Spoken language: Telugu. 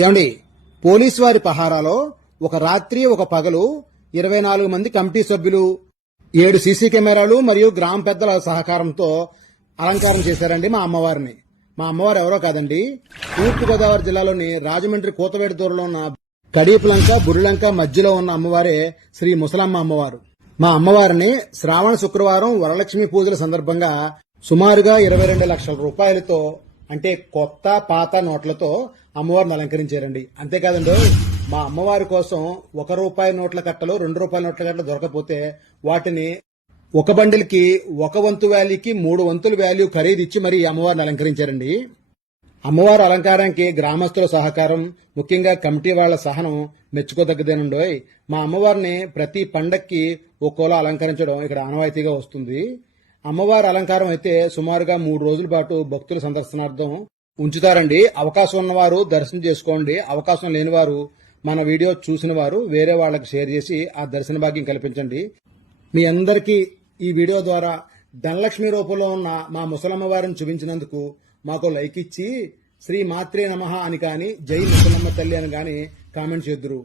ఏమండి, పోలీసు వారి పహారాలో ఒక రాత్రి ఒక పగలు 24 మంది కమిటీ సభ్యులు 7 సీసీ కెమెరాలు మరియు గ్రామ పెద్దల సహకారంతో అలంకారం చేశారండి మా అమ్మవారిని. మా అమ్మవారు ఎవరో కాదండి, తూర్పుగోదావరి జిల్లాలోని రాజమండ్రి కూతవేడు దూరంలో ఉన్న కడీపులంక బుర్రిలంక మధ్యలో ఉన్న అమ్మవారే శ్రీ ముసలమ్మ అమ్మవారు. మా అమ్మవారిని శ్రావణ శుక్రవారం వరలక్ష్మి పూజల సందర్భంగా సుమారుగా 22 లక్షల రూపాయలతో అంటే కొత్త పాత నోట్లతో అమ్మవారిని అలంకరించారండి. అంతేకాదండి, మా అమ్మవారి కోసం ₹1 నోట్ల కట్టలు ₹2 నోట్ల కట్టలు దొరకపోతే వాటిని ఒక బండిల్కి 1 వంతు వాల్యూకి 3 వంతుల వాల్యూ ఖరీదు ఇచ్చి మరీ అమ్మవారిని అలంకరించారండి. అమ్మవారి అలంకారానికి గ్రామస్తుల సహకారం, ముఖ్యంగా కమిటీ వాళ్ల సహనం మెచ్చుకోదగ్గదేనండోయ్. మా అమ్మవారిని ప్రతి పండక్కి ఒక్కోలా అలంకరించడం ఇక్కడ ఆనవాయితీగా వస్తుంది. అమ్మవారి అలంకారం అయితే సుమారుగా 3 రోజుల పాటు భక్తుల సందర్శనార్థం ఉంచుతారండి. అవకాశం ఉన్నవారు దర్శనం చేసుకోండి. అవకాశం లేనివారు మన వీడియో చూసిన వారు వేరే వాళ్ళకి షేర్ చేసి ఆ దర్శన భాగ్యం కల్పించండి. మీ అందరికీ ఈ వీడియో ద్వారా ధనలక్ష్మి రూపంలో ఉన్న మా ముసలమ్మ వారిని చూపించినందుకు మాకు లైక్ ఇచ్చి శ్రీ మాత్రే నమః అని కానీ జై ముసలమ్మ తల్లి అని కానీ కామెంట్ చేద్దురు.